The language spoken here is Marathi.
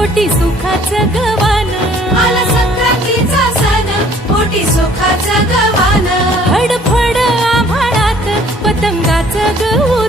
ओटी सुखाचं गवान, आला संक्रांतीचा सण ओटी सुखाचं गवान. फडफड आभाळात पतंगाचं गऊ